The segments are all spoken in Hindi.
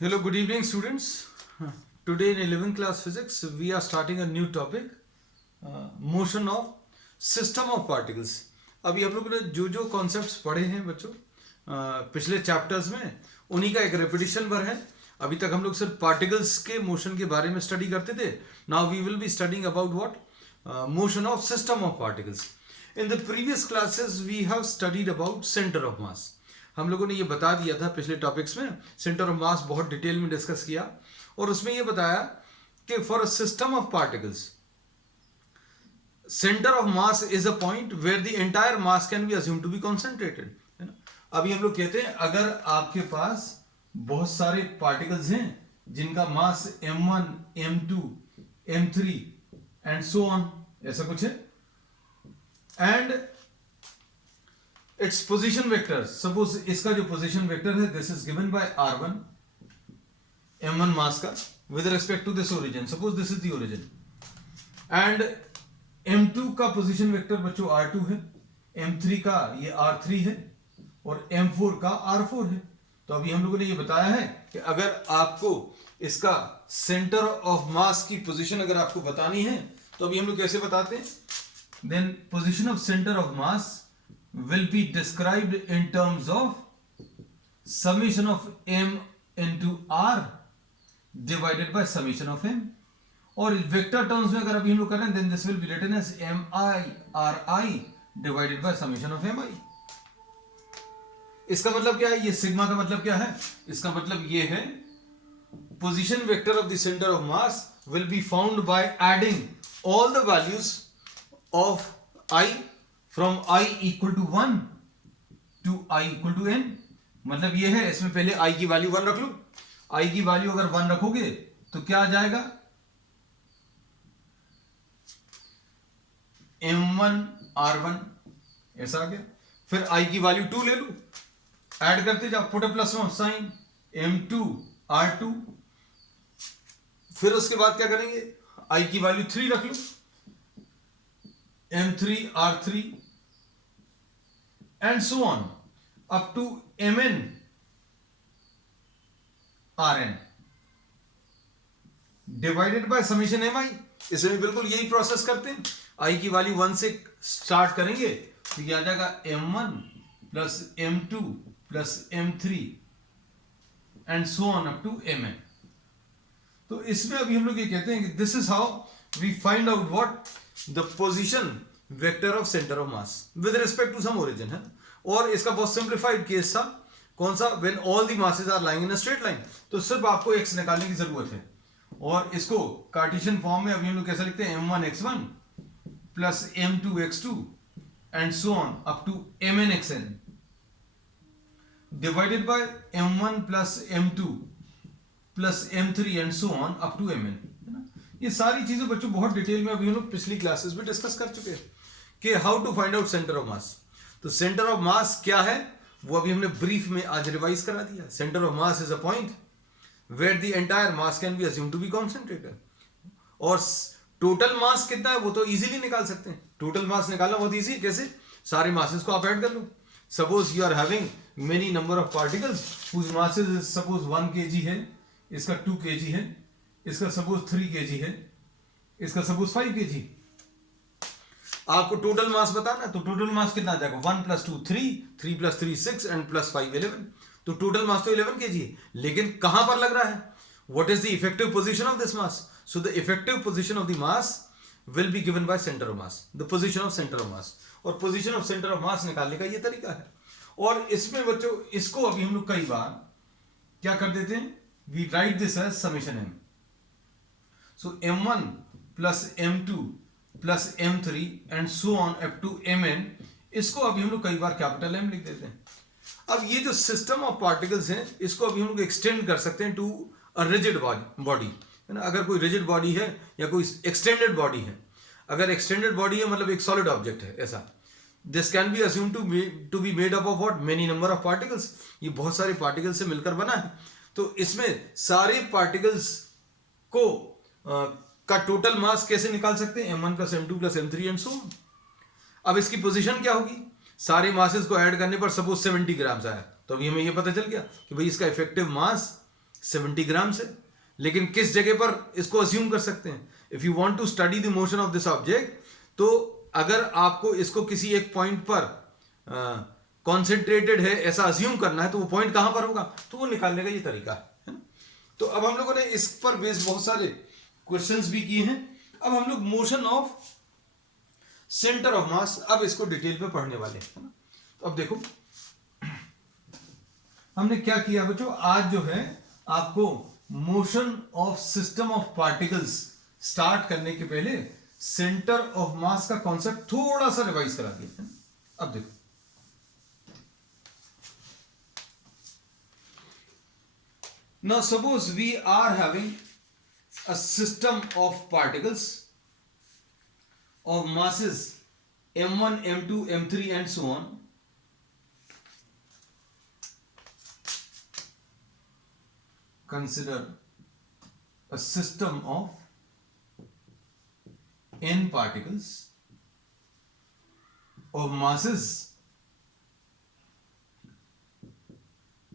Hello, good evening, students. Today in 11th class physics, we are starting a new topic, motion of system of particles. अभी आप लोगों ने जो जो कॉन्सेप्ट्स पढ़े हैं बच्चों पिछले चैप्टर्स में, उन्हीं का एक रेपिटेशन पर है. अभी तक हम लोग सिर्फ पार्टिकल्स के मोशन के बारे में स्टडी करते थे. Now we will be studying about what motion of system of particles. In the previous classes we have studied about centre of mass. हम लोगों ने ये बता दिया था पिछले टॉपिक्स में, सेंटर ऑफ मास बहुत डिटेल में डिस्कस किया और उसमें ये बताया कि for a system of particles centre of mass is a point where the entire mass can be assume to be concentrated, है ना. अभी हम लोग कहते हैं अगर आपके पास बहुत सारे पार्टिकल्स हैं जिनका मास m1 m2 m3 and so on, ऐसा कुछ है, and its position vector, suppose इसका जो पोजीशन वेक्टर है this is given by r1 m1 mass का with respect to this origin, suppose this is the origin, and m2 का पोजीशन वेक्टर बच्चों r2 है, m3 का ये r3 है और m4 का r4 है. तो अभी हम लोगों ने ये बताया है कि अगर आपको इसका सेंटर ऑफ मास की पोजीशन अगर आपको बतानी है तो अभी हम लोग कैसे बताते हैं, then position of centre of mass will be described in terms of summation of m into r divided by summation of m. और वेक्टर टर्म्स में अगर अभी हम लोग करें then this will be written as mi ri divided by summation of mi. इसका मतलब क्या है, ये सिग्मा का मतलब क्या है, इसका मतलब ये है position vector of the centre of mass will be found by adding all the values of I from I equal to 1 to I equal to n. मतलब ये है, इसमें पहले I की वैल्यू 1 रख लो. I की वैल्यू अगर 1 रखोगे तो क्या आ जाएगा, m1 r1 ऐसा आ गया. फिर I की वैल्यू 2 ले लो, ऐड करते जाओ, put a plus one sine, m2 r2. फिर उसके बाद क्या करेंगे, I की वैल्यू 3 रख लो, m3 r3 and so on up to mn rn divided by summation mi. इसमें बिल्कुल यही प्रोसेस करते हैं, i की वैल्यू 1 से स्टार्ट करेंगे तो ये आ जाएगा m1 plus m2 plus m3 and so on up to mn. तो इसमें अभी हम लोग ये कहते हैं कि this is how we find out what the position vector of centre of mass with respect to some origin, है. और इसका बहुत सिंप्लीफाइड केस था, कौन सा, when all the masses are lying in a straight line. तो सिर्फ आपको x निकालने की जरूरत है और इसको कार्टेशियन फॉर्म में अभी हम लोग कैसे लिखते हैं, m1 x1 plus m2 x2 and so on up to mn xn divided by m1 plus m2 plus m3 and so on up to mn. ये सारी चीजें बच्चों बहुत डिटेल में अभी हम लोग पिछली क्लासेस में डिस्कस कर चुके हैं कि how to find out centre of mass. तो सेंटर ऑफ मास क्या है वो अभी हमने ब्रीफ में आज रिवाइज करा दिया. Centre of mass is a point where the entire mass can be assumed to be concentrated. और टोटल मास कितना है वो तो इजीली निकाल सकते हैं. टोटल मास निकालना बहुत इजी है, कैसे, सारे मासेस को आप ऐड कर लो. Suppose you are having many number of particles whose masses is suppose 1 kg है, इसका 2 kg है, इसका सपोज 3 kg है, इसका सपोज 5 kg. आपको टोटल मास बताना है तो टोटल मास कितना आ जाएगा, 1 प्लस 2 3, 3 प्लस 3 6 एंड प्लस 5 11. तो टोटल मास तो 11 kg है, लेकिन कहां पर लग रहा है, what is the effective position of this mass. So the effective position of the mass will be given by centre of mass, the position of centre of mass. और position of centre of mass निकालने का ये तरीका है. और इसमें बच्चों इसको अभी हम लोग कई बार क्या कर देते हैं, we write this as summation m. So m1 plus m2 plus m3 and so on up to mn, इसको अभी हम लोग कई बार कैपिटल M लिख देते हैं. अब ये जो सिस्टम ऑफ पार्टिकल्स हैं इसको अभी हम लोग एक्सटेंड कर सकते हैं टू अ रिजिड बॉडी, है ना. अगर कोई रिजिड बॉडी है या कोई एक्सटेंडेड बॉडी है, अगर एक्सटेंडेड बॉडी है मतलब एक सॉलिड ऑब्जेक्ट है ऐसा, this can be assume to be made up of what, many number of particles. ये बहुत सारे पार्टिकल्स से मिलकर बना है. तो इसमें सारे पार्टिकल्स को का टोटल मास कैसे निकाल सकते हैं, m1 plus m2 plus m3 and so on. अब इसकी पोजीशन क्या होगी, सारे मासेस को ऐड करने पर सपोज 70 ग्राम्स आया तो अभी हमें ये पता चल गया कि भाई इसका इफेक्टिव मास 70 ग्राम से। लेकिन किस जगह पर इसको अज्यूम कर सकते हैं? If you want to study the motion of this object, तो अगर आपको इसको किसी एक पॉइंट पर कॉन्सेंट्रेटेड है ऐसा अज्यूम करना है, तो वो पॉइंट कहां पर होगा, तो वो निकालने का ये तरीका है ना। तो अब हम लोगों ने इस पर बेस बहुत सारे क्वेश्चंस भी किए हैं। अब हम लोग मोशन ऑफ सेंटर ऑफ मास, अब इसको डिटेल पे पढ़ने वाले हैं ना। तो अब देखो हमने क्या किया बच्चों, आज जो है आपको motion of system of particles start करने के पहले सेंटर ऑफ मास का कॉन्सेप्ट थोड़ा सा रिवाइज करा दिया है। अब देखो now suppose we are having a system of particles of masses m1 m2 m3 and so on. Consider a system of n particles of masses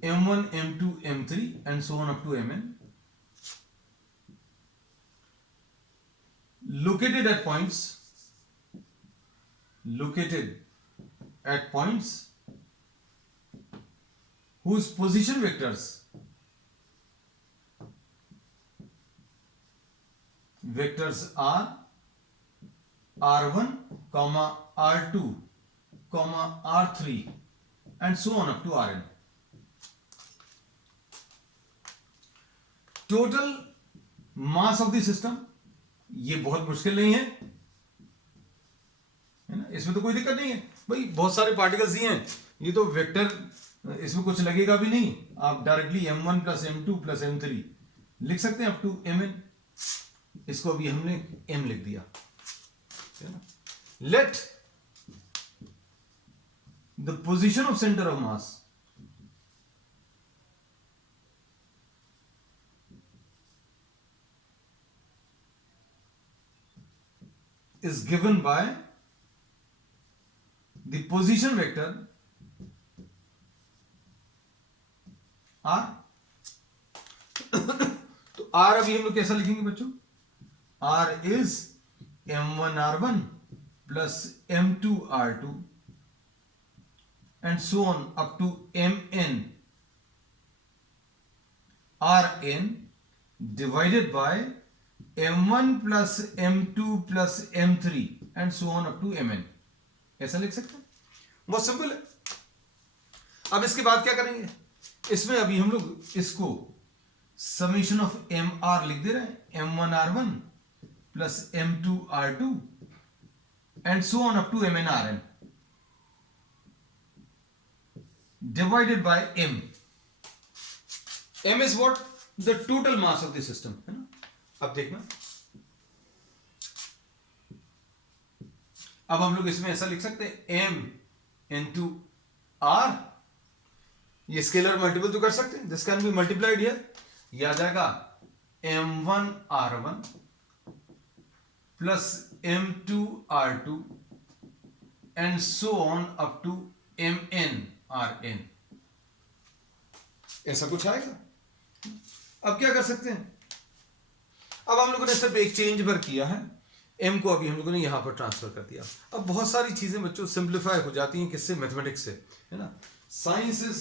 m1 m2 m3 and so on up to mn, located at points whose position vectors are r1 comma r2 comma r3 and so on up to rn. Total mass of the system, ये बहुत मुश्किल नहीं है ना, इसमें तो कोई दिक्कत नहीं है भाई, बहुत सारे पार्टिकल्स दिए हैं, ये तो वेक्टर, इसमें कुछ लगेगा भी नहीं, आप directly m1 plus m2 plus m3 लिख सकते हैं अप टू mn। इसको अभी हमने m लिख दिया। Let the position of centre of mass is given by the position vector r। तो r अभी हम लोग कैसा लिखेंगे बच्चों, r is m1 r1 plus m2 r2 and so on up to mn rn divided by m1 plus m2 plus m3 and so on up to mn। ऐसा लिख सकते हैं, बहुत सिंपल है। अब इसके बाद क्या करेंगे, इसमें अभी हम लोग इसको समेशन ऑफ एम आर लिख दे रहे हैं, m1 r1 plus m2 r2 and so on up to mn rn divided by m। m is what, the total mass of the system, है ना। अब देखना, अब हम लोग इसमें ऐसा लिख सकते हैं m into r, ये स्केलर मल्टीपल तो कर सकते हैं, this can be multiplied here, ये आ जाएगा m1 r1 plus m2 r2 and so on up to mn rn, ऐसा कुछ आएगा। अब क्या कर सकते हैं, अब हम लोगों ने सिर्फ एक चेंज भर किया है, m को अभी हम लोगों ने यहां पर ट्रांसफर कर दिया। अब बहुत सारी चीजें बच्चों सिंप्लीफाई हो जाती हैं, किससे, मैथमेटिक्स से, है ना। Science is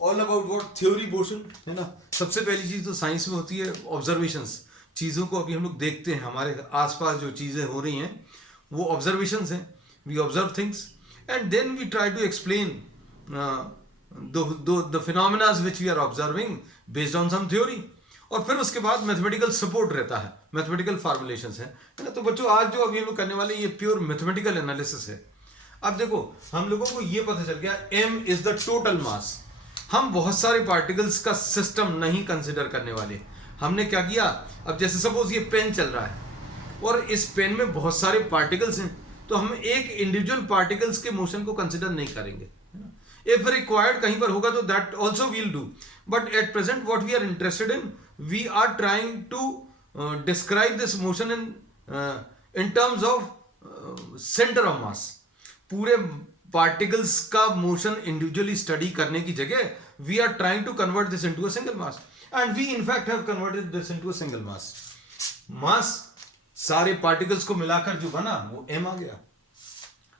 all about what, theory portion, है ना। सबसे पहली चीज तो साइंस में होती है ऑब्जर्वेशंस, चीजों को अभी हम लोग देखते हैं, हमारे आसपास जो चीजें हो रही हैं वो ऑब्जर्वेशंस हैं, we observe things and then we try to explain the phenomena which we are observing based on some theory, और फिर उसके बाद मैथमेटिकल सपोर्ट रहता है, मैथमेटिकल फॉर्मुलेशंस है ना। तो बच्चों आज जो अभी हम लोग करने वाले ये प्योर मैथमेटिकल एनालिसिस है। अब देखो हम लोगों को ये पता चल गया m इज द टोटल मास। हम बहुत सारे पार्टिकल्स का सिस्टम नहीं कंसिडर करने वाले। हमने क्या किया, अब जैसे सपोज ये पेन चल रहा है और इस पेन में बहुत सारे पार्टिकल्स हैं, तो हम एक इंडिविजुअल पार्टिकल्स के मोशन को कंसिडर नहीं करेंगे। इफ रिक्वायर्ड कहीं पर होगा तो that also we'll do, but at present what we are interested in, we are trying to describe this motion in terms of centre of mass. पूरे पार्टिकल्स का मोशन इंडिविजुअली स्टडी करने की जगह we are trying to convert this into a single mass, and we in fact have converted this into a single mass. मास सारे पार्टिकल्स को मिलाकर जो बना वो m आ गया.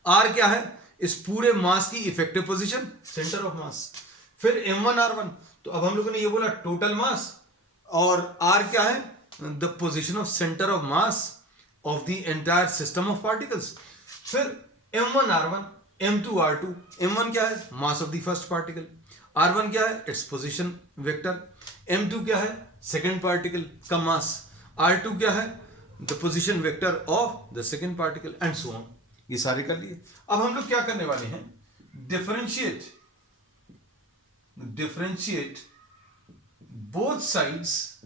r क्या है? इस पूरे मास की इफेक्टिव पोजीशन, सेंटर ऑफ मास. फिर m1 r1. तो अब हम लोगों ने ये बोला टोटल मास, और r क्या है? The position of centre of mass of the entire system of particles. फिर m1 r1, m2 r2. m1 क्या है? मास of the first particle. r1 क्या है? It's position vector. m2 क्या है? सेकंड पार्टिकल का मास. r2 क्या है? The position vector of the second particle, and so on. ये सारे कर लिए. अब हम लोग क्या करने वाले हैं? Differentiate both sides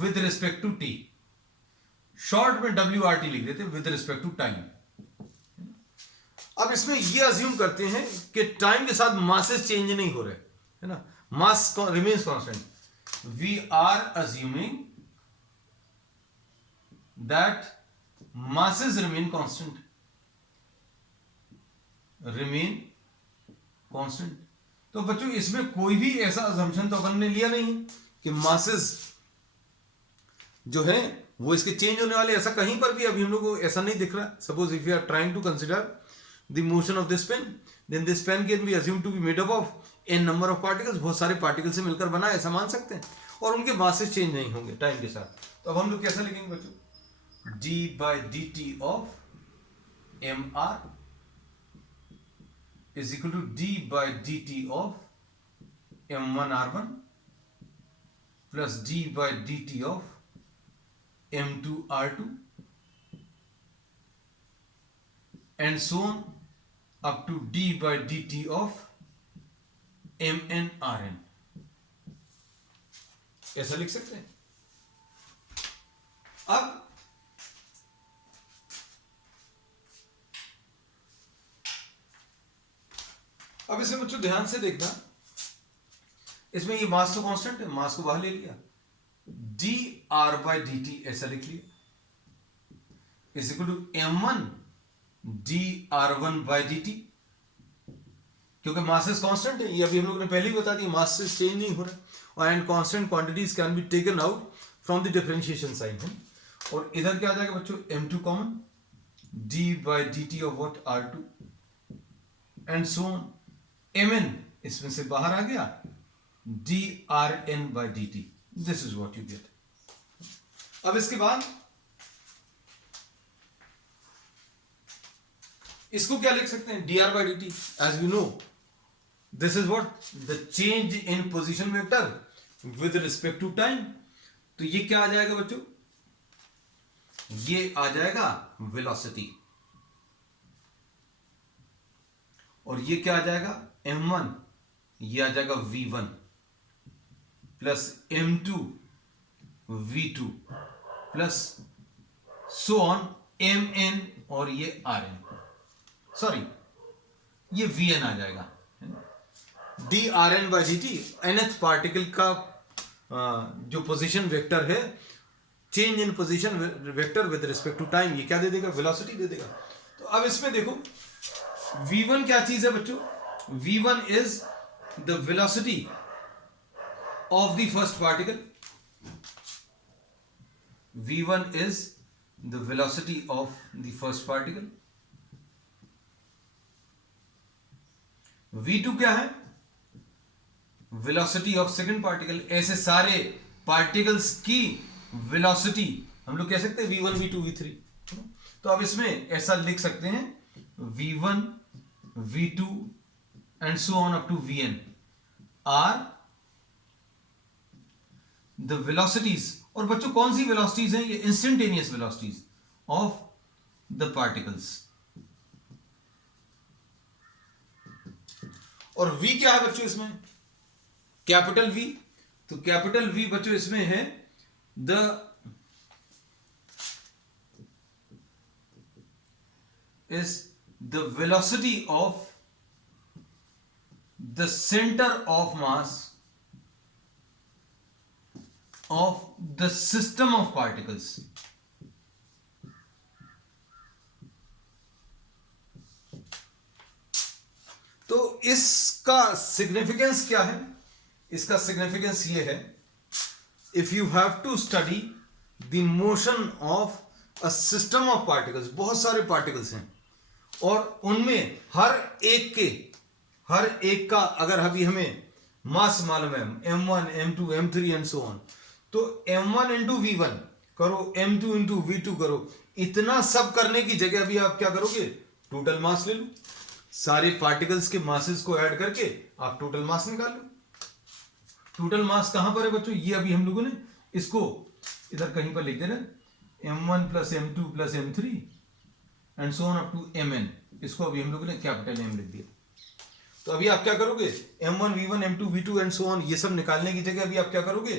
with respect to T. Short में WRT लिख देते हैं, विद रिस्पेक्ट टू टाइम. अब इसमें ये अज्यूम करते हैं कि टाइम के साथ मासेस चेंज नहीं हो रहे, है ना, mass remains constant. We are assuming that masses remain constant. तो बच्चों इसमें कोई भी ऐसा assumption तो अपन ने लिया नहीं कि masses जो है वो इसके चेंज होने वाले, ऐसा कहीं पर भी अभी हम लोग को ऐसा नहीं दिख रहा. Suppose if you are trying to consider the motion of this pen, then this pen can be assume to be made up of n number of particles. बहुत सारे पार्टिकल से मिलकर बना, ऐसा मान सकते हैं, और उनके masses चेंज नहीं होंगे टाइम के साथ. तो अब हम लोग कैसा लिखेंगे बच्चों? d by dt of mr is equal to d by dt of m1 r1 plus d by dt of m2 r2 and so on up to d by dt of mn rn. ऐसा लिख सकते हैं. अब इसे बच्चों ध्यान से देखना. इसमें ये मास तो कांस्टेंट है, मास को बाहर ले लिया, dr by dt ऐसा लिख लिया, is equal to m1 dr1 by dt. क्योंकि मासेस कांस्टेंट है, ये अभी हम लोग ने पहले ही बता दिया, मासेस चेंज नहीं हो रहा, और and constant quantities can be taken out from the differentiation sign है. और इधर क्या आ जाएगा बच्चों? m2 common, d by dt of what? r2 and so on. mn इसमें से बाहर आ गया, drn by dt. This is what you get. अब इसके बाद इसको क्या लिख सकते हैं? dr by dt. As we know this is what? The change in position vector with respect to time. तो ये क्या आ जाएगा बच्चों? ये आ जाएगा वेलोसिटी, और ये क्या आ जाएगा? m1. ये आ जाएगा v1 plus m2 v2 plus so on mn, और ये rn, सॉरी ये vn आ जाएगा. drn by dt nth particle का जो पोजीशन वेक्टर है, change in position vector with respect to time, ये क्या दे देगा? वेलोसिटी दे देगा. तो अब इसमें देखो v1 क्या चीज है बच्चों? v1 is the velocity of the first particle. v1 is the velocity of the first particle. v2 क्या है? velocity of second particle. ऐसे सारे particles की velocity हम लोग कह सकते हैं v1 v2 v3. तो अब इसमें ऐसा लिख सकते हैं v1 v2 and so on up to vn are the velocities. और बच्चों कौन सी velocities हैं? ये instantaneous velocities of the particles. और v क्या है बच्चों इसमें? Capital v. तो कैपिटल v बच्चों इसमें है the is the velocity of the center of mass of the system of particles. तो इसका सिग्निफिकेंस क्या है? इसका सिग्निफिकेंस ये है, if you have to study the motion of a system of particles, बहुत सारे पार्टिकल्स हैं और उनमें हर एक का अगर अभी हमें मास मालूम है, m1 m2 m3 and so on, तो m1 इंटू v1 करो, m2 इंटू v2 करो, इतना सब करने की जगह अभी आप क्या करोगे? टोटल मास ले लो, सारे पार्टिकल्स के मासेस को ऐड करके आप टोटल मास निकाल लो। टोटल मास कहां पर है बच्चों? ये अभी हम लोगों ने इसको इधर कहीं पर लिख देना, m1 plus m2 plus m3 and so on up to mn, इसको अभी हम लोगों ने कैपिटल M लिख दिया। तो अभी आप क्या करोगे? m1 v1 m2 v2 and so on, ये सब निकालने की जगह अभी आप क्या करोगे?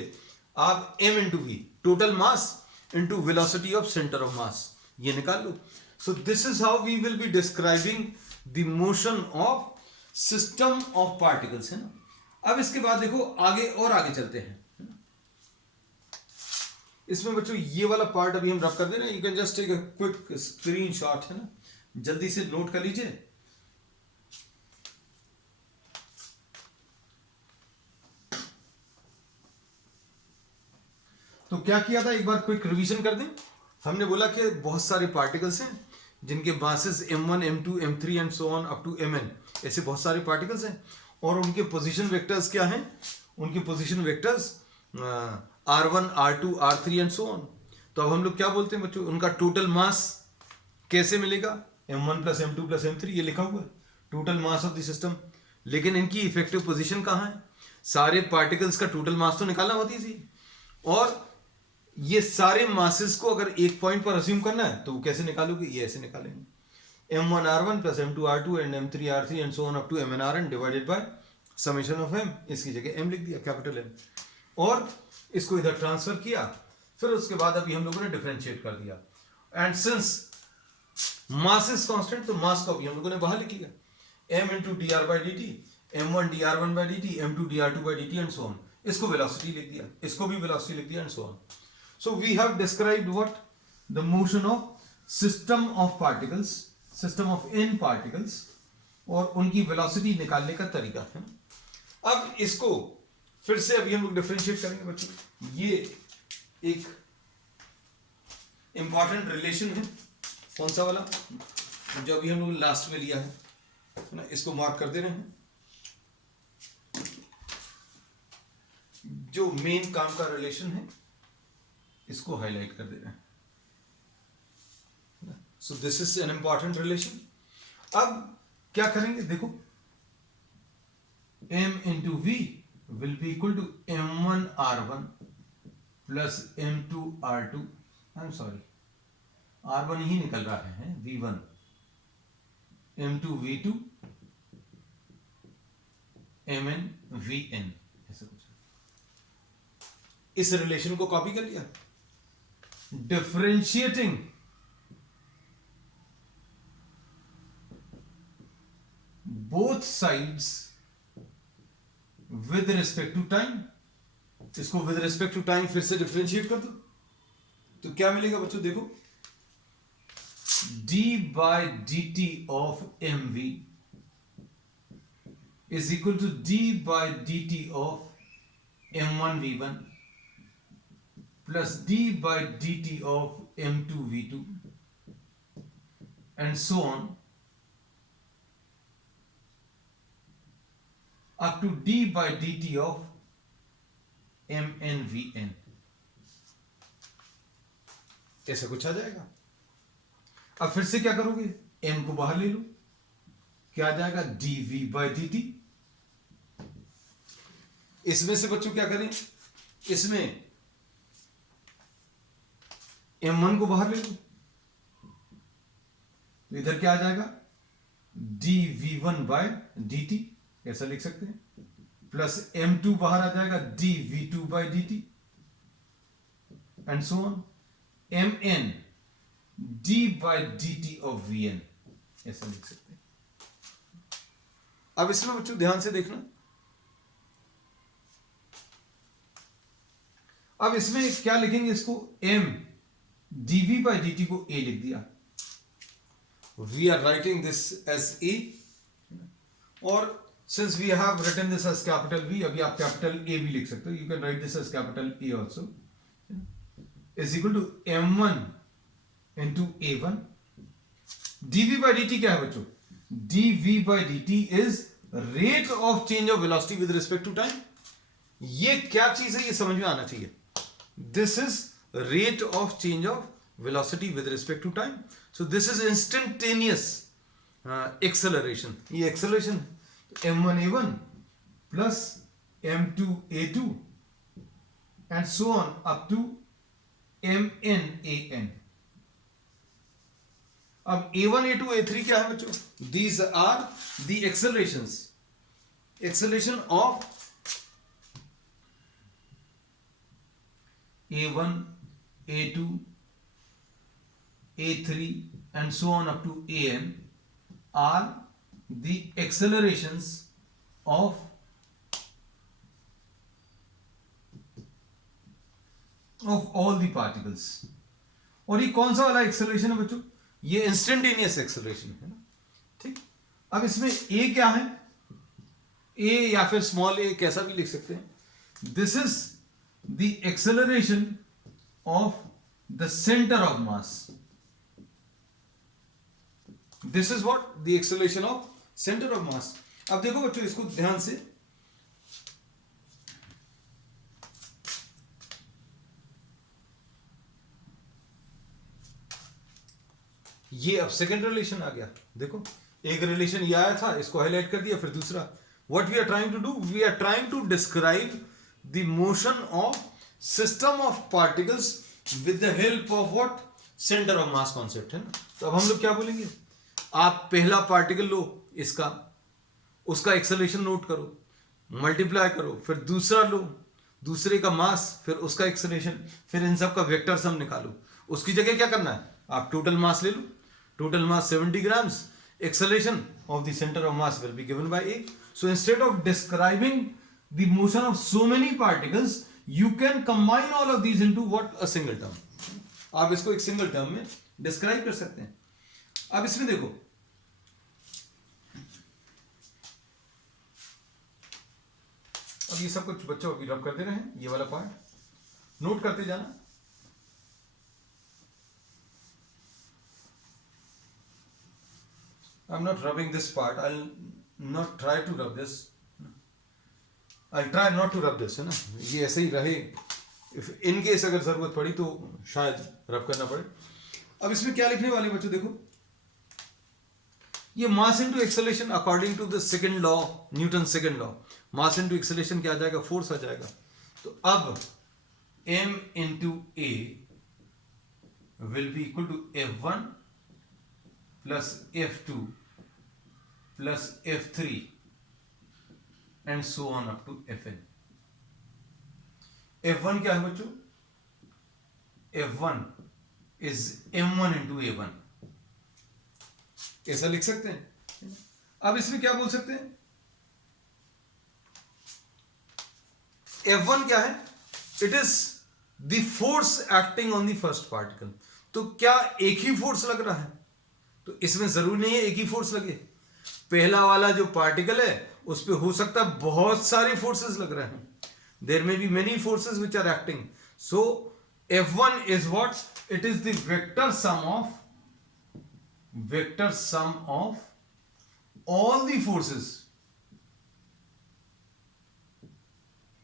आप m into v, total mass into velocity of centre of mass, ये निकाल लो। So this is how we will be describing the motion of system of particles, है ना। अब इसके बाद देखो आगे और आगे चलते हैं। इसमें बच्चों ये वाला पार्ट अभी हम रब कर दे रहे हैं, you can just take a quick screenshot, है ना, जल्दी से नोट कर लीजिए। तो क्या किया था, एक बार क्विक रिवीजन कर दें। हमने बोला कि बहुत सारे पार्टिकल्स हैं जिनके masses m1 m2 m3 and so on up to mn, ऐसे बहुत सारे पार्टिकल्स हैं और उनके पोजीशन वेक्टर्स क्या हैं? उनके position vectors r1 r2 r3 and so on. तो अब हम लोग क्या बोलते हैं बच्चों? उनका टोटल मास कैसे मिलेगा? m1 plus m2 plus m3, ये लिखा हुआ है total mass of the system. लेकिन इनकी इफेक्टिव पोजीशन कहाँ है? सारे पार्टिकल्स का टोटल मास तो निकालना होती थी, और ये सारे मासेस को अगर एक पॉइंट पर अज्यूम करना है तो वो कैसे निकालोगे? ये ऐसे निकालेंगे, m1 r1 plus m2 r2 and m3 r3 and so on up to mn rn divided by summation of m, इसकी जगह m लिख दिया, कैपिटल M, और इसको इधर ट्रांसफर किया। फिर उसके बाद अभी हम लोगों ने डिफरेंशिएट कर दिया, and since mass is constant तो मास को अभी हम लोगों ने बाहर लिख लिया, m into D R by D T, m1 dr1 by dt, m2 dr2 by dt and so on. इसको वेलोसिटी लिख दिया, इसको भी वेलोसिटी लिख दिया and so on. So we have described what? The motion of system of particles, system of n particles, और उनकी वेलोसिटी निकालने का तरीका है। अब इसको फिर से अभी हम लोग डिफरेंशिएट करेंगे बच्चों। ये एक इंपॉर्टेंट रिलेशन है, कौन सा वाला? जो अभी हम लोग लास्ट में लिया है ना, इसको मार्क कर दे रहे हैं। जो मेन काम का रिलेशन है इसको हाईलाइट कर दे रहे हैं। So this is an important relation. अब क्या करेंगे देखो, m into v will be equal to m1 r1 plus m2 r2, I am sorry r1 ही निकल रहा है, v1 m2 v2 mn vn, ऐसा कुछ। इस रिलेशन को कॉपी कर लिया, differentiating both sides with respect to time, इसको with respect to time फिर से डिफरेंशिएट कर दो तो क्या मिलेगा बच्चों? देखो, d by dt of mv is equal to d by dt of m1 v1 plus d by dt of m2 v2 and so on up to d by dt of mn vn, ऐसा कुछ आ जाएगा। अब फिर से क्या करोगे? m को बाहर ले लो, क्या आ जाएगा? dv by dt। इसमें से बच्चों क्या करें? इसमें m1 को बाहर ले लो, तो इधर क्या आ जाएगा? dv1 by dt, ऐसा लिख सकते हैं, प्लस m2 बाहर आ जाएगा dv2 by dt and so on, mn d by dt of vn, ऐसा लिख सकते हैं। अब इसमें बच्चों ध्यान से देखना, अब इसमें क्या लिखेंगे? इसको m dv by dt को a लिख दिया, we are writing this as a, और since we have written this as capital V, अभी आप capital A भी लिख सकते हो. You can write this as capital A also. Is equal to m1 into a1. dv by dt क्या है बच्चों? dv by dt is rate of change of velocity with respect to time. ये क्या चीज है, ये समझ में आना चाहिए. This is rate of change of velocity with respect to time. So this is instantaneous acceleration. ये acceleration m1 a1 plus m2 a2 and so on up to mn an. अब a1 a2 a3 क्या है बच्चों? These are the accelerations. Acceleration of a1 a2 a3 and so on up to an are the accelerations of all the particles. और ये कौन सा वाला एक्सेलरेशन है बच्चों? ये इंस्टेंटेनियस एक्सेलरेशन है ना. ठीक, अब इसमें a क्या है? a या फिर स्मॉल a कैसा भी लिख सकते हैं. This is the acceleration of the centre of mass. This is what the acceleration of centre of मास. अब देखो बच्चों, इसको ध्यान से, ये अब सेकंड रिलेशन आ गया. देखो, एक रिलेशन ये आया था, इसको हाईलाइट कर दिया, फिर दूसरा. What we are trying to do, we are trying to describe the motion of system of particles with the help of what, centre of mass concept है ना. तो अब हम लोग क्या बोलेंगे, आप पहला पार्टिकल लो, इसका, उसका एक्सेलरेशन नोट करो, मल्टीप्लाई करो, फिर दूसरा लो, दूसरे का मास, फिर उसका एक्सेलरेशन, फिर इन सब का वेक्टर सम निकालो. उसकी जगह क्या करना है, आप टोटल मास ले लो. Total mass 70 grams. Acceleration of the center of mass will be given by A. So instead of describing the motion of so many particles, you can combine all of these into what, a single term. आप इसको एक सिंगल टर्म में डिस्क्राइब कर सकते हैं. अब इसमें देखो, अब ये सब कुछ बच्चों अभी रब करते रहे, ये वाला पार्ट नोट करते जाना. I'm not rubbing this part. I'll not try to rub this. I'll try not to rub this, है ना. ये ऐसे ही रहे. If in case अगर जरूरत पड़ी तो शायद रब करना पड़े. अब इसमें क्या लिखने वाले बच्चों, देखो, ये mass into acceleration according to the second law, Newton second law. Mass into acceleration क्या आ जाएगा, फोर्स आ जाएगा. तो अब m into a will be equal to f1 plus f2 plus f3 and so on up to fn. f1 क्या है बच्चों, f1 is m1 into a1. ऐसा लिख सकते हैं. अब इसमें क्या बोल सकते हैं, f1 क्या है, it is the force acting on the first particle. तो क्या एक ही फोर्स लग रहा है, तो इसमें जरूरी नहीं है एक ही फोर्स लगे. पहला वाला जो पार्टिकल है उस पे हो सकता है बहुत सारे फोर्सेस लग रहे हैं. There may be many forces which are acting. So F1 is what, it is the vector sum of all the forces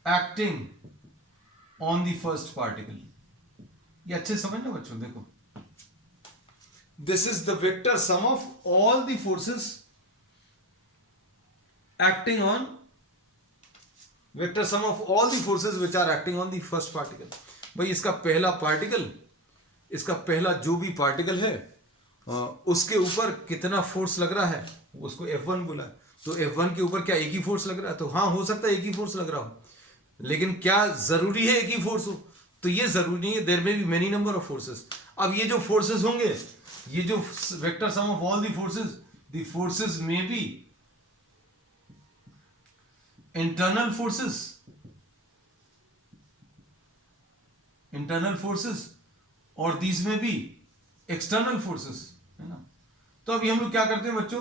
acting on the first particle. ये अच्छे समझना बच्चों. देखो, this is the vector sum of all the forces acting on, vector sum of all the forces which are acting on the first particle. भाई इसका पहला पार्टिकल, इसका पहला जो भी पार्टिकल है उसके ऊपर कितना फोर्स लग रहा है, उसको F1 बोला. तो F1 के ऊपर क्या एक ही फोर्स लग रहा है, तो हाँ हो सकता है एक ही फोर्स लग रहा हो, लेकिन क्या जरूरी है एक ही फोर्स हो, तो ये जरूरी नहीं है. There may be many number of forces. अब ये जो फोर्सेस होंगे, ये जो vector sum of all the forces may be internal forces और these may be external forces, है ना. तो अभी हम लोग क्या करते हैं बच्चों,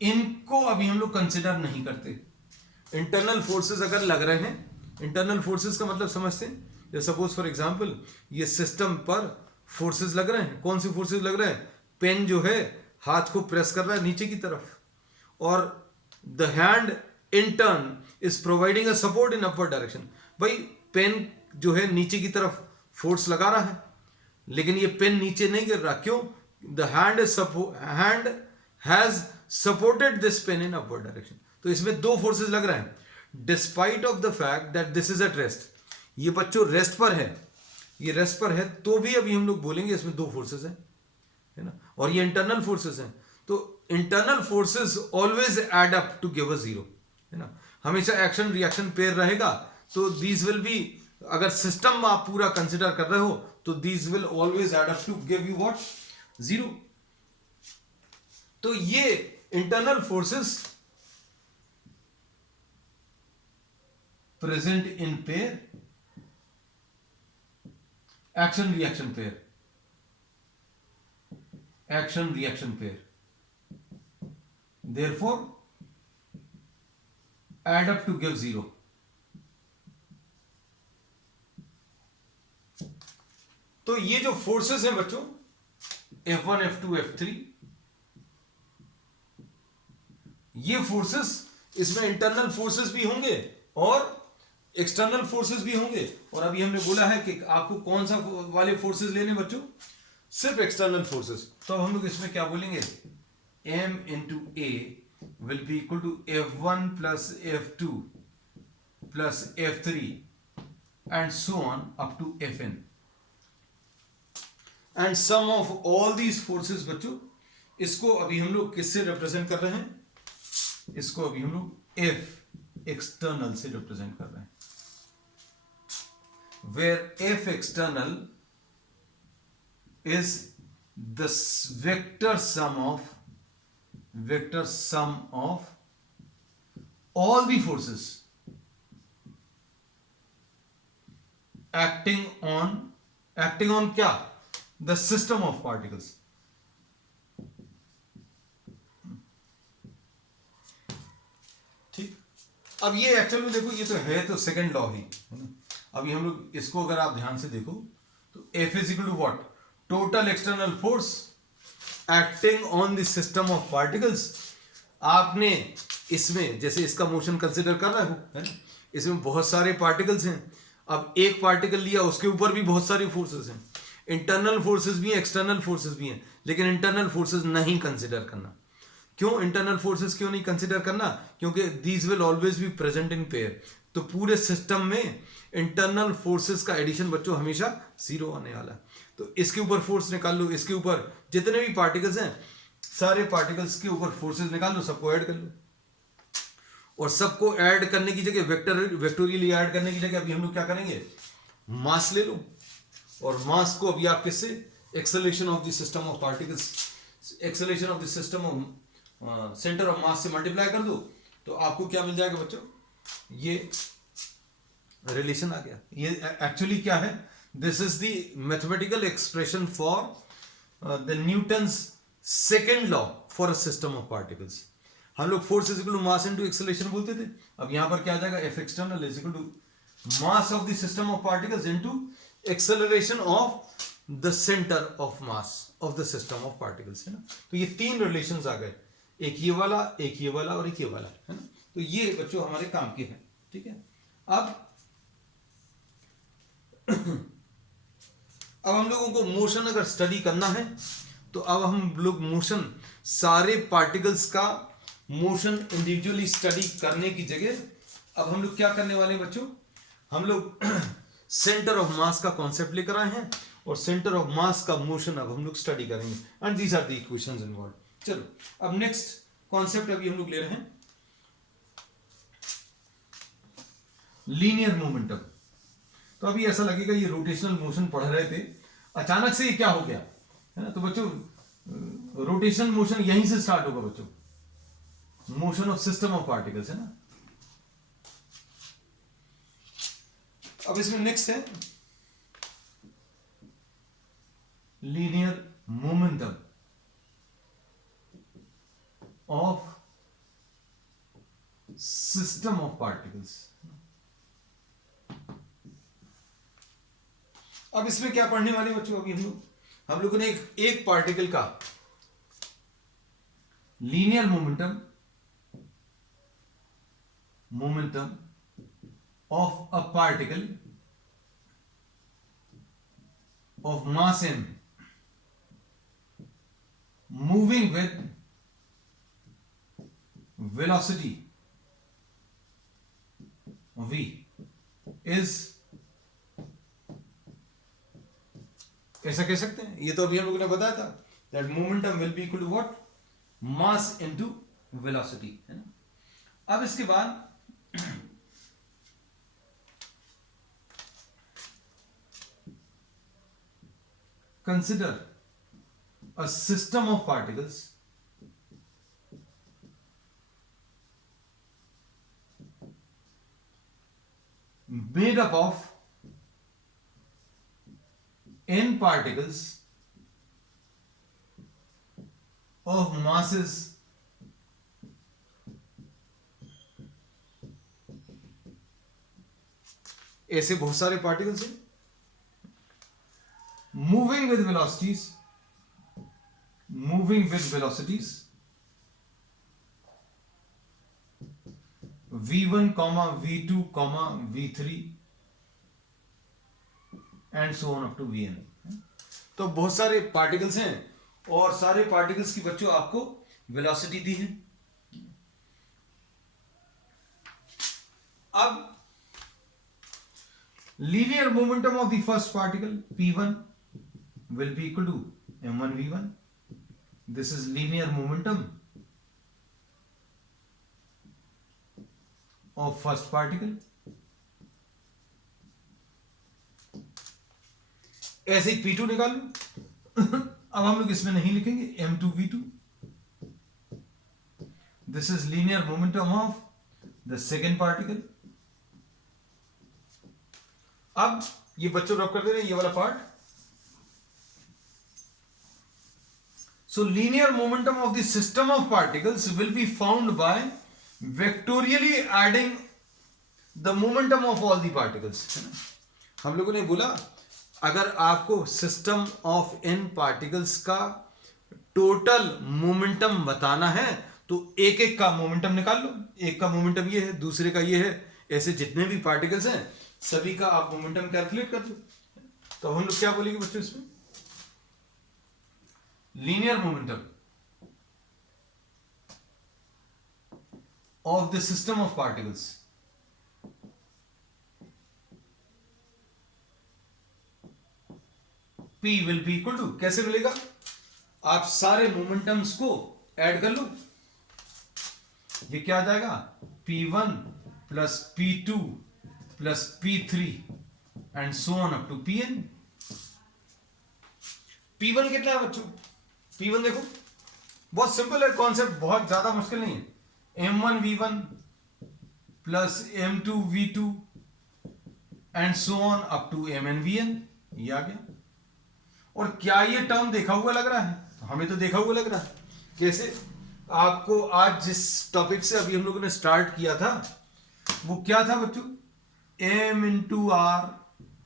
इनको अभी हम लोग कंसिडर नहीं करते। इंटरनल फोर्सेस अगर लग रहे हैं, इंटरनल फोर्सेस का मतलब समझते हैं, जैसे सपोज फॉर एग्जांपल ये सिस्टम पर फोर्सेस लग रहे हैं। कौन सी फोर्सेस लग रहे हैं? पेन जो है हाथ को प्रेस कर रहा है नीचे की तरफ, और the hand in turn is providing a support in upward direction. भाई पेन जो है नीचे की तरफ फोर्स लगा रहा है, लेकिन ये पेन नीचे नहीं गिर रहा। क्यों? The hand has supported this pain in upward direction. तो इसमें दो फोर्सेस लग रहे हैं, despite of the fact that this is at rest. ये बच्चों रेस्ट पर है, ये रेस्ट पर है, तो भी अभी हम लोग बोलेंगे इसमें दो फोर्सेस हैं, है ना, और ये इंटरनल फोर्सेस हैं। तो internal forces always add up to give a zero, है ना। हमेशा एक्शन रिएक्शन पेयर रहेगा, तो दीज विल बी, अगर सिस्टम आप पूरा कंसिडर कर रहे हो तो these will always add up to give you what? Zero. तो ये internal forces present in pair, action reaction pair, action reaction pair, therefore add up to give zero। तो ये जो फोर्सेस हैं बच्चों, F1 F2 F3, ये फोर्सेस, इसमें इंटरनल फोर्सेस भी होंगे और एक्सटर्नल फोर्सेस भी होंगे। और अभी हमने बोला है कि आपको कौन सा वाले फोर्सेस लेने बच्चों? सिर्फ एक्सटर्नल फोर्सेस। तो अब हम लोग इसमें क्या बोलेंगे? M into A will be equal to F1 plus F2 plus F3 and so on up to Fn, and sum of all these forces बच्चों, इसको अभी हम लोग किससे रिप्रेजेंट कर रहे हैं? इसको अभी हम लोग F एक्सटर्नल से रिप्रेजेंट कर रहे हैं, where F external is the vector sum of all the forces acting on क्या? The system of particles। ठीक, अब ये एक्चुअल में देखो, ये तो है तो सेकंड लॉ ही, है ना। अभी हम लोग इसको अगर आप ध्यान से देखो तो F is equal to what? Total external force acting on the system of particles. आपने इसमें जैसे इसका मोशन कंसिडर कर रहे हो, है ना, इसमें बहुत सारे पार्टिकल्स हैं। अब एक पार्टिकल लिया, उसके ऊपर भी बहुत सारी फोर्सेस हैं, इंटरनल फोर्सेस भी हैं, एक्सटर्नल फोर्सेस भी हैं, लेकिन इंटरनल फोर्सेस नहीं कंसिडर करना। क्यों इंटरनल फोर्सेस क्यों नहीं कंसिडर करना? क्योंकि these will always be present in pair. तो पूरे सिस्टम में इंटरनल फोर्सेस का एडिशन बच्चों हमेशा जीरो आने वाला है। तो इसके ऊपर फोर्स निकाल लो, इसके ऊपर जितने भी पार्टिकल्स हैं सारे पार्टिकल्स के ऊपर फोर्सेस निकाल लो, सबको ऐड कर लो। और सबको ऐड करने की जगह वेक्टोरियली ऐड करने की जगह अभी हम लोग क्या करेंगे? मास ले लो, और मास को अभी आप किससे? Acceleration of the system of particles, acceleration of the system of centre of मास से मल्टीप्लाई कर दो, तो आपको क्या मिल जाएगा बच्चों? ये रिलेशन आ गया। ये एक्चुअली क्या है? This is the mathematical expression for the Newton's second law for a system of particles. हम लोग force is equal to mass into acceleration बोलते थे, अब यहां पर क्या आ जाएगा? F external is equal to mass of the system of particles into acceleration of the centre of mass of the system of particles, है ना। तो ये तीन रिलेशंस आ गए, एक ये वाला, एक ये वाला और एक ये वाला, है ना। तो ये बच्चों हमारे काम के हैं, ठीक है। अब हम लोगों को मोशन अगर स्टडी करना है तो अब हम लोग मोशन, सारे पार्टिकल्स का मोशन इंडिविजुअली स्टडी करने की जगह अब हम लोग क्या करने वाले हैं बच्चों? हम लोग सेंटर ऑफ मास का कॉन्सेप्ट लेकर आए हैं और सेंटर ऑफ मास का मोशन अब हम लोग स्टडी करेंगे, and these are the equations involve. चलो अब नेक्स्ट कॉन्सेप्ट अभी हम लोग ले रहे हैं लीनियर मोमेंटम। तो अभी ऐसा लगेगा ये रोटेशनल मोशन पढ़ रहे थे, अचानक से ये क्या हो गया, है ना। तो बच्चों रोटेशनल मोशन यहीं से स्टार्ट होगा बच्चों, motion of system of particles, है ना। अब इसमें नेक्स्ट है linear momentum of system of particles. अब इसमें क्या पढ़ने वाले बच्चों, अभी हम लोगों ने एक पार्टिकल का linear momentum of a particle of mass m moving with velocity v is, ऐसा कह सकते हैं, ये तो अभी हम लोगों ने बताया था that momentum will be equal to what, mass into velocity, है ना। अब इसके बाद consider a system of particles made up of n particles of masses ऐसे बहुत सारे पार्टिकल्स हैं moving with velocities v1, v2, v3 and so on up to vn। तो बहुत सारे पार्टिकल्स हैं और सारे पार्टिकल्स की बच्चों आपको वेलोसिटी दी है। अब linear momentum of the first particle p1 will be equal to m1 v1, this is linear momentum of first particle। ऐसे ही p2 निकाल लो। अब हम लोग इसमें नहीं लिखेंगे m2 v2, this is linear momentum of the second particle। अब ये बच्चों रब कर दे रहे हैं ये वाला part. So linear momentum of the system of particles will be found by vectorially adding the momentum of all the particles, है ना। हम लोगों ने बोला अगर आपको सिस्टम ऑफ n पार्टिकल्स का टोटल मोमेंटम बताना है तो एक एक का मोमेंटम निकाल लो। एक का मोमेंटम ये है, दूसरे का ये है, ऐसे जितने भी पार्टिकल्स हैं सभी का आप मोमेंटम कैलकुलेट कर दो। तो हम लोग क्या बोलेंगे बच्चों इसमें, linear momentum of the system of particles P will be equal to, कैसे मिलेगा, आप सारे मोमेंटम्स को ऐड कर लो। ये क्या आ जाएगा, P1 plus P2 plus P3 and so on up to Pn। P1 कितना है बच्चों, P1 देखो बहुत सिंपल है कॉन्सेप्ट, बहुत ज्यादा मुश्किल नहीं है। m1 v1 plus m2 v2 and so on up to mn vn, ये आ गया। और क्या ये टर्म देखा हुआ लग रहा है, तो हमें तो देखा हुआ लग रहा है। कैसे, आपको आज जिस टॉपिक से अभी हम लोगों ने स्टार्ट किया था वो क्या था बच्चों, m into r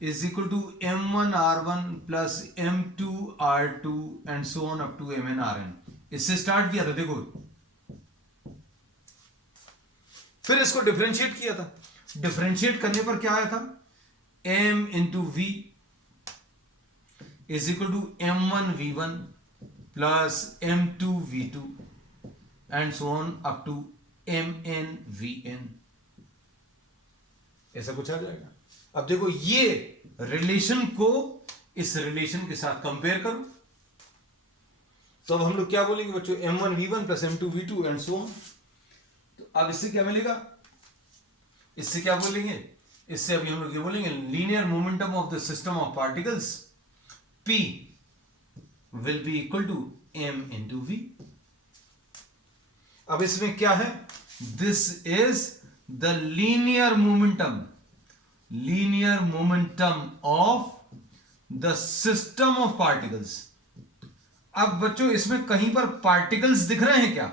is equal to m1 r1 plus m2 r2 and so on up to mn rn। इससे स्टार्ट किया था देखो, फिर इसको डिफरेंशिएट किया था। डिफरेंशिएट करने पर क्या आया था, m into v is equal to m1 v1 plus m2 v2 and so on up to mn vn, ऐसा कुछ आ जाएगा। अब देखो ये रिलेशन को इस रिलेशन के साथ कंपेयर करो, तो अब हम लोग क्या बोलेंगे बच्चों, m1 v1 plus m2 v2 and so on. तो अब इससे क्या मिलेगा, इससे क्या बोलेंगे, इससे अभी हम लोग ये बोलेंगे linear momentum of the system of particles p will be equal to m into v। अब इसमें क्या है, this is the linear momentum of the system of particles. अब बच्चों इसमें कहीं पर पार्टिकल्स दिख रहे हैं क्या,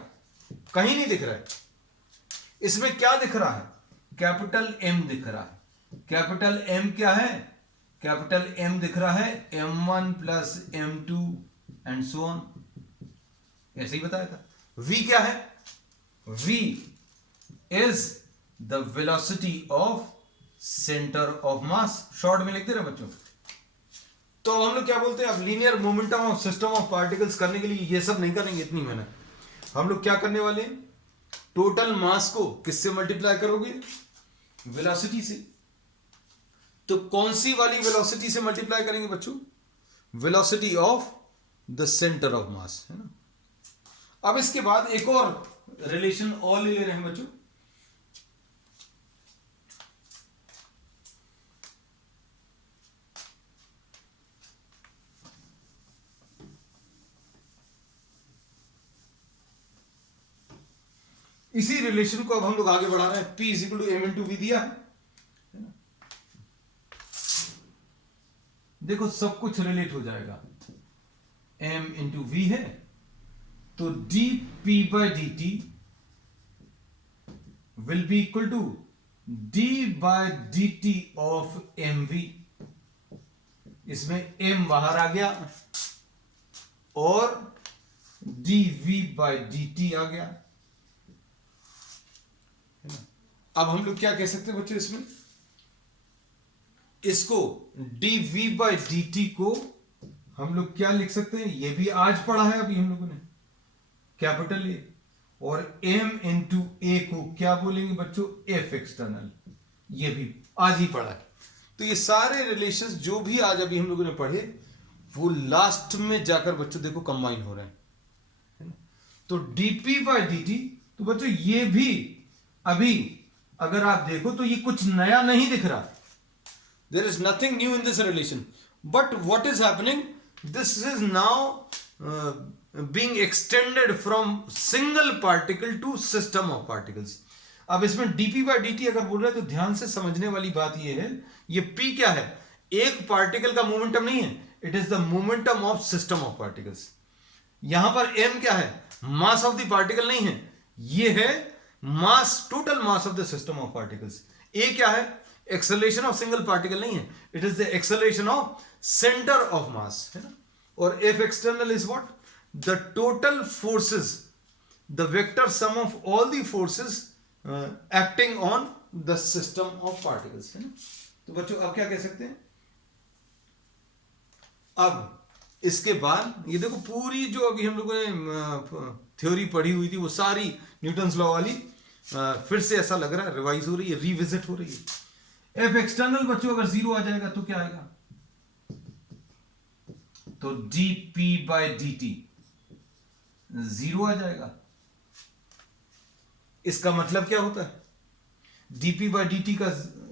कहीं नहीं दिख रहा है। इसमें क्या दिख रहा है? कैपिटल एम दिख रहा है। कैपिटल एम क्या है? कैपिटल एम दिख रहा है m1 plus m2 and so on, ऐसे ही बताया था। v क्या है? v is the velocity of centre of mass, short में लिखते रहे बच्चों। तो हम लोग क्या बोलते हैं, अब linear momentum of system of particles करने के लिए ये सब नहीं करेंगे, इतनी मेहनत। हम लोग क्या करने वाले हैं, टोटल मास को किससे मल्टीप्लाई करोगे? वेलोसिटी से। तो कौन सी वाली वेलोसिटी से मल्टीप्लाई करेंगे बच्चों? Velocity of the centre of mass, है ना। अब इसके बाद एक और रिलेशन और ले रहे हैं बच्चों। इसी रिलेशन को अब हम लोग आगे बढ़ा रहे हैं। P is equal to m into v दिया है ना। देखो सब कुछ रिलेट हो जाएगा, m इंटू वी है तो D P by D T will be equal to D by D T of M V. इसमें m बाहर आ गया और D V by D T आ गया। अब हम लोग क्या कह सकते हैं बच्चों, इसमें इसको dv बाई डी टी को हम लोग क्या लिख सकते हैं, ये भी आज पढ़ा है अभी हम लोगों ने, कैपिटल ए, और m इंटू ए को क्या बोलेंगे बच्चों, f एक्सटर्नल, ये भी आज ही पढ़ा है। तो ये सारे रिलेशंस जो भी आज अभी हम लोगों ने पढ़े वो लास्ट में जाकर बच्चों देखो कंबाइन हो रहे हैं, है ना। तो dp बाई डी टी, तो बच्चों ये भी अभी अगर आप देखो तो ये कुछ नया नहीं दिख रहा, there is nothing new in this relation, but what is happening, this is now being extended from single particle to system of particles. अब इसमें dp बाई dt अगर बोल रहे हैं तो ध्यान से समझने वाली बात ये है, ये p क्या है, एक पार्टिकल का मोमेंटम नहीं है, it is the momentum of system of particles. यहां पर m क्या है, मास ऑफ द पार्टिकल नहीं है, ये है mass, total mass of the system of particles. A क्या है, एक्सेलरेशन ऑफ सिंगल पार्टिकल नहीं है, it is the acceleration of centre of mass, है ना। और F external is what, the total forces, the vector sum of all the forces acting on the system of particles, है ना। तो बच्चों अब क्या कह सकते हैं, अब इसके बाद ये देखो पूरी जो अभी हम लोगों ने थ्योरी पढ़ी हुई थी वो सारी न्यूटन्स लॉ वाली फिर से ऐसा लग रहा है रिवाइज हो रही है, रिविजिट हो रही है। एफ एक्सटर्नल बच्चों अगर जीरो आ जाएगा तो क्या आएगा, तो D P by D T zero आ जाएगा। इसका मतलब क्या होता है, dp बाई डी टी का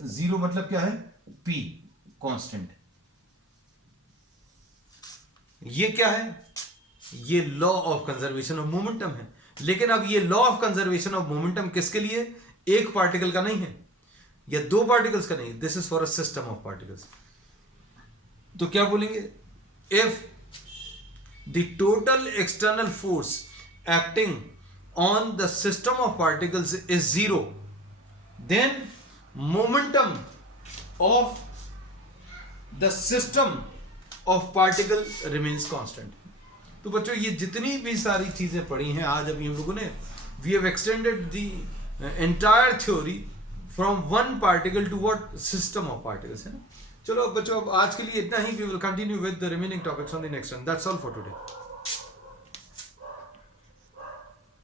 जीरो मतलब क्या है, p कांस्टेंट। ये क्या है, ये law of conservation of momentum है। लेकिन अब ये law of conservation of momentum किसके लिए, एक पार्टिकल का नहीं है या दो पार्टिकल्स का नहीं, this is for a system of particles. तो क्या बोलेंगे, if the total external force acting on the system of particles is zero, then momentum of the system of particle remains constant. तो बच्चों ये जितनी भी सारी चीजें पढ़ी हैं आज अभी हम लोगों ने, we have extended the entire theory from one particle to what system of particles, है ना। चलो बच्चों अब आज के लिए इतना ही, we will continue with the remaining topics on the next one. That's all for today.